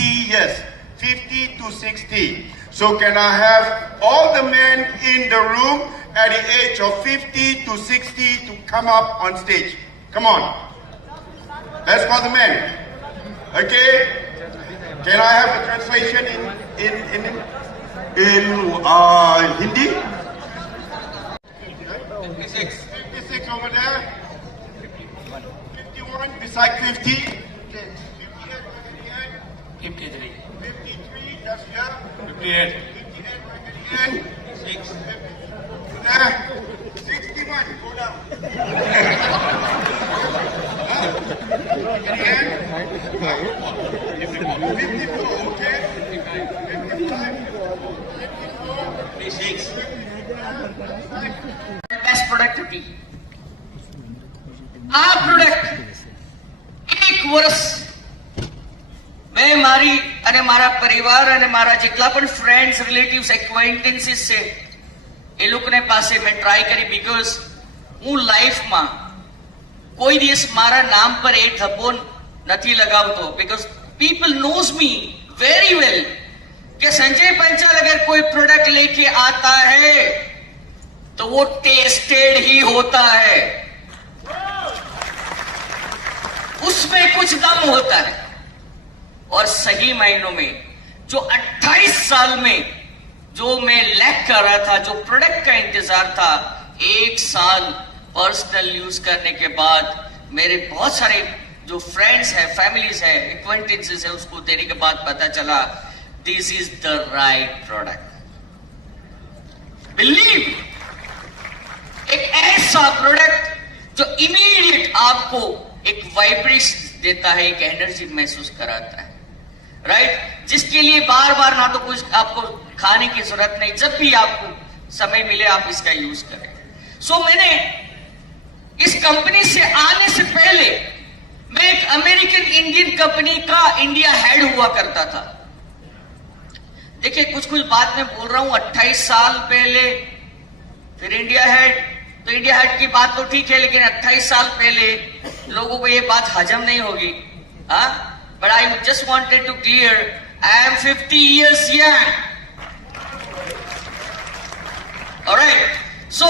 50 years, 50 to 60. So can I have all the men in the room at the age of 50 to 60 to come up on stage? Come on. Let's call the men. Okay. Can I have the translation in Hindi? 56. 56 over there. 51 beside 50. 53. 53, that's here. 58. 58 right at the end. 6. There. 61, go down. At the end. 54, okay. 55. 56. Best productivity આ product એક વર્ષ મેં મારી અને મારા પરિવાર અને મારા જેટલા પણ ફ્રેન્ડ્સ રિલેટિવ્સ એક્વાઇન્ટન્સીસ છે એ લોકોને પાસે મેં ટ્રાય કરી બીકોઝ હું લાઈફમાં કોઈ દિવસ મારા નામ પર એ ધબ્બો નથી લગાવતો because people knows me very well कि संजय पंचाल अगर कोई प्रोडक्ट लेके आता है तो वो टेस्टेड ही होता है, उसमें कुछ दम होता है। और सही मायनों में जो 28 साल में जो मैं लैक कर रहा था, जो प्रोडक्ट का इंतजार था, 1 साल पर्सनल यूज करने के बाद मेरे बहुत सारे जो फ्रेंड्स है, फैमिलीज है, एक्वेंटेंसेस है, उसको देने के बाद पता चला this is the right product. Believe एक ऐसा प्रोडक्ट जो इमीडिएट आपको एक वाइब्रेशन देता है, एक एनर्जी महसूस कराता है, राइट? जिसके लिए बार बार ना तो कुछ आपको खाने की जरूरत नहीं, जब भी आपको समय मिले आप इसका यूज करें। सो मैंने इस कंपनी से आने से पहले मैं एक अमेरिकन इंडियन कंपनी का इंडिया हेड हुआ करता था। देखिए कुछ बात मैं बोल रहा हूं 28 साल पहले, फिर इंडिया हेड, तो इंडिया हेड की बात तो ठीक है, लेकिन 28 साल पहले लोगों को ये बात हजम नहीं होगी। हाँ, but I just wanted to clear I am 50 years young। Alright, so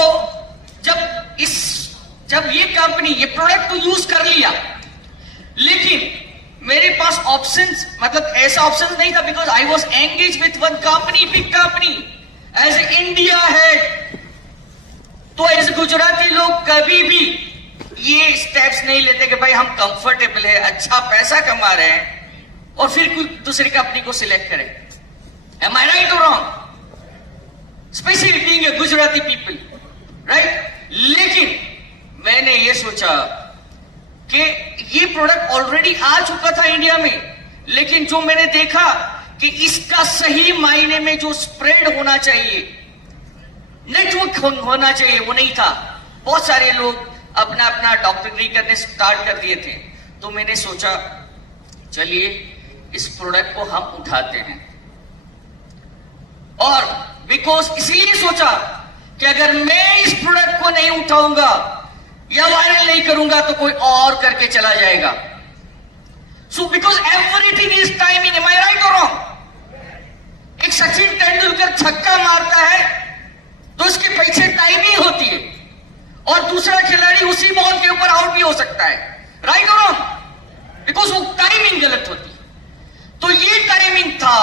जब ये कंपनी ये प्रोडक्ट तो यूज कर लिया, लेकिन मेरे पास ऑप्शंस, मतलब ऐसा ऑप्शन नहीं था because I was engage with one company, big company as a India head. तो एज गुजराती लोग कभी भी ये स्टेप्स नहीं लेते कि भाई हम कंफर्टेबल है, अच्छा पैसा कमा रहे हैं और फिर कोई दूसरी कंपनी को सिलेक्ट करें। एम आई राइट और wrong? Specially being a Gujarati people, right? लेकिन मैंने ये सोचा कि ये प्रोडक्ट ऑलरेडी आ चुका था इंडिया में, लेकिन जो मैंने देखा कि इसका सही मायने में जो स्प्रेड होना चाहिए, नेटवर्क होना चाहिए, वो नहीं था। बहुत सारे लोग अपना अपना डॉक्टरी करने स्टार्ट कर दिए थे। तो मैंने सोचा चलिए इस प्रोडक्ट को हम उठाते हैं, और बिकॉज इसलिए सोचा कि अगर मैं इस प्रोडक्ट को नहीं उठाऊंगा या वायरल नहीं करूंगा तो कोई और करके चला जाएगा। So because everything is timing, am I right और रॉन्ग? एक सचिन तेंदुलकर छक्का मारता है तो उसके पीछे टाइमिंग होती है, और दूसरा खिलाड़ी उसी बॉल के ऊपर आउट भी हो सकता है, राइट और रॉन्ग? बिकॉज वो टाइमिंग गलत होती है। तो ये टाइमिंग था।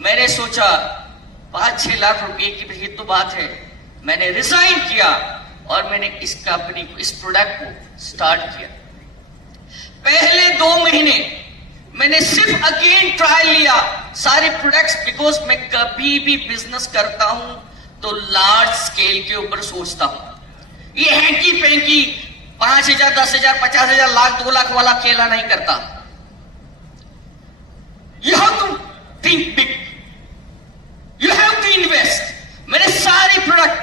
मैंने सोचा 5-6 लाख रुपए की ही तो बात है। मैंने रिजाइन किया और मैंने इस कंपनी को, इस प्रोडक्ट को स्टार्ट किया। पहले 2 महीने मैंने सिर्फ अगेन ट्रायल लिया सारे प्रोडक्ट्स, बिकॉज मैं कभी भी बिजनेस करता हूं तो लार्ज स्केल के ऊपर सोचता हूं। ये हैंकी पैंकी 5,000, 10,000, 50,000, लाख, 2 लाख वाला खेला नहीं करता। You have to think big, you have to invest. मैंने सारे प्रोडक्ट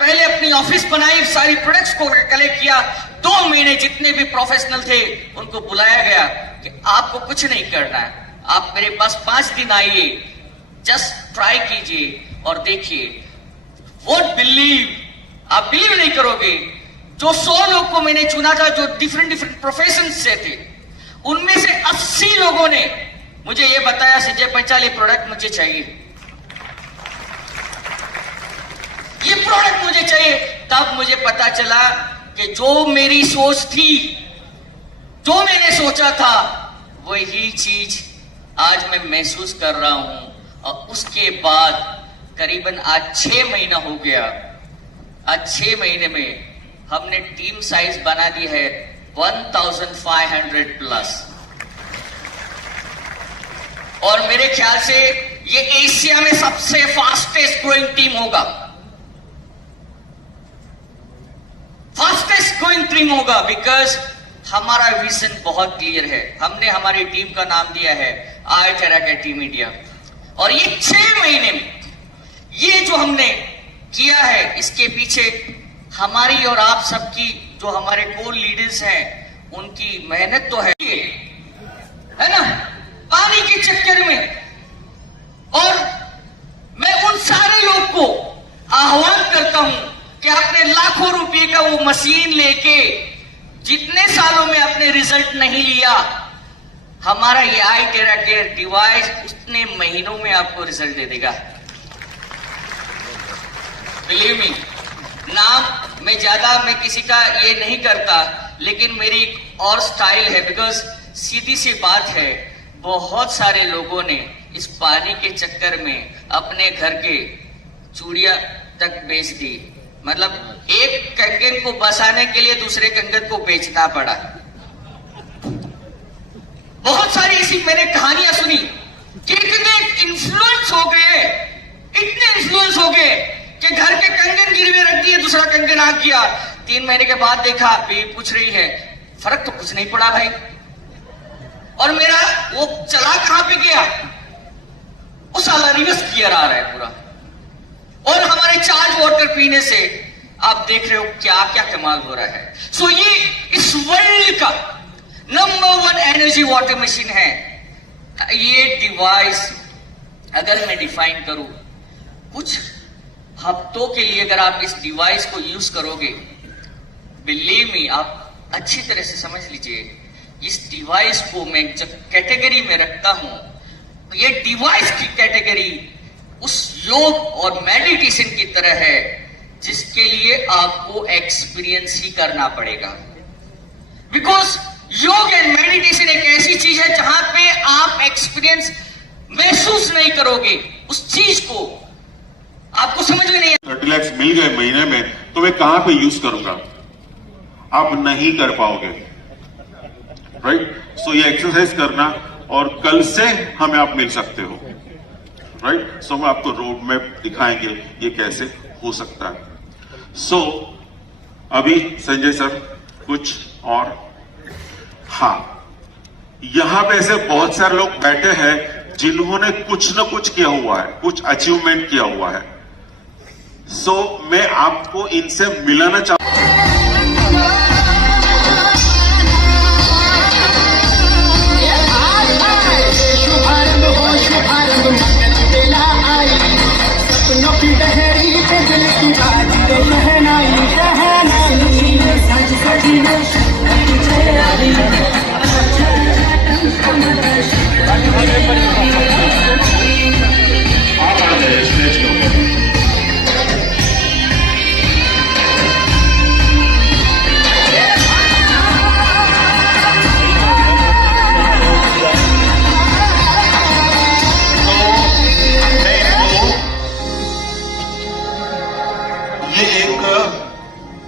पहले अपनी ऑफिस बनाई, सारी प्रोडक्ट्स को कलेक्ट किया। 2 महीने जितने भी प्रोफेशनल थे उनको बुलाया गया कि आपको कुछ नहीं करना है, आप मेरे पास 5 दिन आइए, जस्ट ट्राई कीजिए और देखिए। वोंट बिलीव, आप बिलीव नहीं करोगे, जो 100 लोग को मैंने चुना था जो डिफरेंट प्रोफेशन से थे, उनमें से 80 लोगों ने मुझे ये बताया संजय पंचाल ये प्रोडक्ट मुझे चाहिए, ये प्रोडक्ट मुझे चाहिए। तब मुझे पता चला कि जो मेरी सोच थी, जो मैंने सोचा था, वही चीज आज मैं महसूस कर रहा हूं। और उसके बाद करीबन आज 6 महीना हो गया। आज 6 महीने में हमने टीम साइज बना दी है 1500 प्लस, और मेरे ख्याल से ये एशिया में सबसे फास्टेस्ट ग्रोइंग टीम होगा, फास्टेस्ट ग्रोइंग टीम होगा, बिकॉज हमारा विजन बहुत क्लियर है। हमने हमारी टीम का नाम दिया है आयटेरा के टीम इंडिया। और ये 6 महीने में ये जो हमने किया है, इसके पीछे हमारी और आप सबकी, जो हमारे कोर लीडर्स हैं, उनकी मेहनत तो है ना, पानी के चक्कर में। और मैं उन सारे लोग को आह्वान करता हूं कि आपने लाखों रुपए का वो मशीन लेके जितने सालों में आपने रिजल्ट नहीं लिया, हमारा ये आयटेरा केयर डिवाइस उतने महीनों में आपको रिजल्ट दे देगा। बिलीव मी, नाम मैं किसी का ये नहीं करता, लेकिन मेरी एक और स्टाइल है, बिकॉज सीधी सी बात है, बहुत सारे लोगों ने इस पानी के चक्कर में अपने घर के चूड़ियां तक बेच दी। मतलब एक कंगन को बसाने के लिए दूसरे कंगन को बेचना पड़ा। बहुत सारी ऐसी मैंने कहानियां सुनी कि इतने इन्फ्लुएंस हो गए, इतने इन्फ्लुएंस हो गए कि घर के कंगन गिरवे रख दिए, दूसरा कंगन आ गया। 3 महीने के बाद देखा, बीवी पूछ रही है, फर्क तो कुछ नहीं पड़ा भाई, और मेरा वो चला कहां पे गया? वो साला रिवर्स गियर आ रहा है पूरा। और हमारे चार्ज वाटर पीने से आप देख रहे हो क्या क्या कमाल हो रहा है। सो ये इस वर्ल्ड का नंबर 1 एनर्जी वाटर मशीन है। ये डिवाइस अगर मैं डिफाइन करूं, कुछ हफ्तों के लिए अगर आप इस डिवाइस को यूज करोगे, बिलीव मी, आप अच्छी तरह से समझ लीजिए, इस डिवाइस को मैं जब कैटेगरी में रखता हूं, ये डिवाइस की कैटेगरी उस योग और मेडिटेशन की तरह है जिसके लिए आपको एक्सपीरियंस ही करना पड़ेगा। बिकॉज योग एंड मेडिटेशन एक ऐसी चीज है जहां पे आप एक्सपीरियंस महसूस नहीं करोगे, उस चीज को आपको समझ में नहीं। 30 लाख मिल गए महीने में, तो मैं कहां पे यूज करूंगा? आप नहीं कर पाओगे, राइट? सो ये एक्सरसाइज करना, और कल से हमें आप मिल सकते हो, राइट? सो हम आपको रोड मैप दिखाएंगे ये कैसे हो सकता है। सो अभी संजय सर कुछ और, हाँ, यहां पे ऐसे बहुत सारे लोग बैठे हैं जिन्होंने कुछ न कुछ किया हुआ है, कुछ अचीवमेंट किया हुआ है। सो मैं आपको इनसे मिलाना चाहूँ।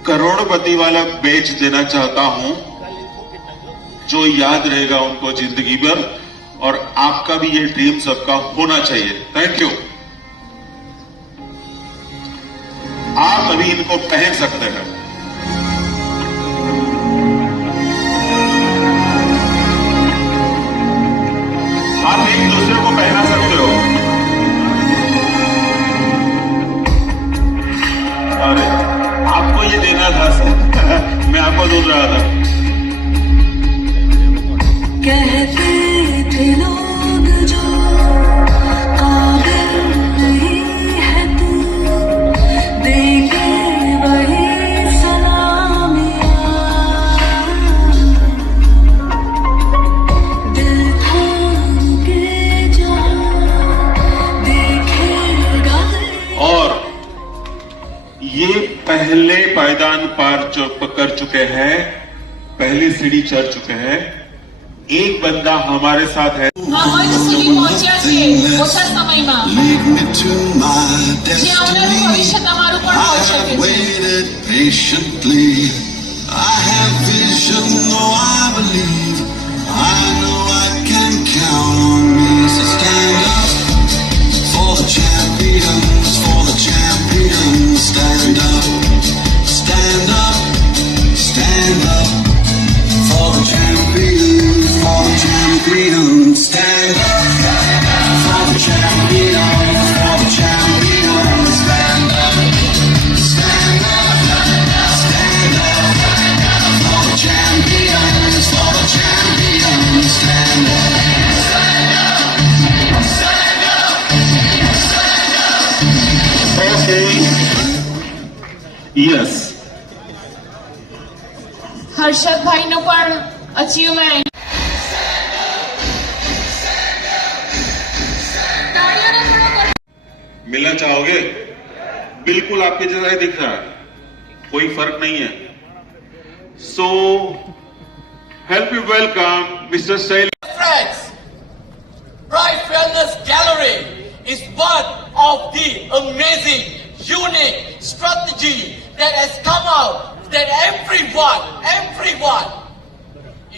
करोड़पति वाला बेच देना चाहता हूं, जो याद रहेगा उनको जिंदगी भर, और आपका भी ये ड्रीम सबका होना चाहिए। Thank you. आप अभी इनको पहन सकते हैं। आप एक दूसरे को पहना सकते हो। अरे आपको ये देना था मैं आपको दूध रहा था। कहते थे लोग जो काबिल नहीं है तू, देखे वही पहले पायदान कर चुके हैं, पहली सीढ़ी चढ़ चुके हैं। एक बंदा हमारे साथ है। અમારી સુધી પહોંચ્યા છે ઓછા સમયમાં Lead me to my જે આવનારું destiny. ભવિષ્ય તમારું પણ I હોઈ have શકે છે waited patiently. I have vision, oh I believe. I know I can count on me. So stand up for the champions, for the champions. Stand up, stand up, stand up for the champions, for the champions. Stand up for the champions, for the champions. Stand up, stand up, stand up for the champions, for the champions. Stand up. Okay. Yes. હર્ષદભાઈનો પણ achievement मिलना चाहोगे? बिल्कुल आपके जैसा ही दिख रहा है, कोई फर्क नहीं है। So help you welcome mister Shail. Friends, Pride Wellness Gallery is one of the amazing, unique strategy that has come out that everyone,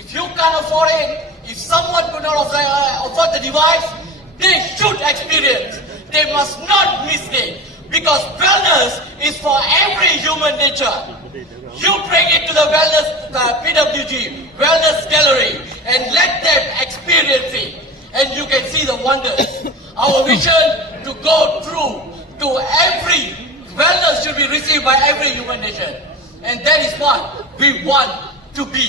if you can't afford it, if someone could not afford the device, they should experience. They must not miss it because wellness is for every human nature. You bring it to the wellness PWG Wellness Gallery and let them experience it, and you can see the wonders. Our vision to go through to every wellness should be received by every human nation, and that is what we want to be,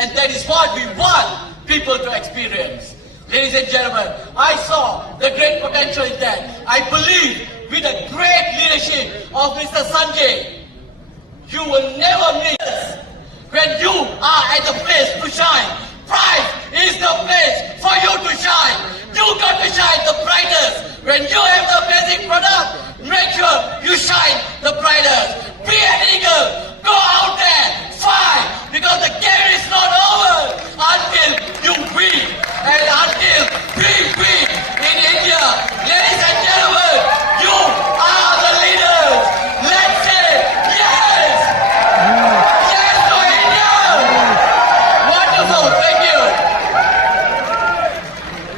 and that is what we want people to experience. Ladies and gentlemen, I saw the great potential in that. I believe with the great leadership of Mr. Sanjay, you will never miss us. When you are at the place to shine, Pride is the place for you to shine. You got to shine the brightest. When you have the basic product, make sure you shine the brightest. Be an eagle.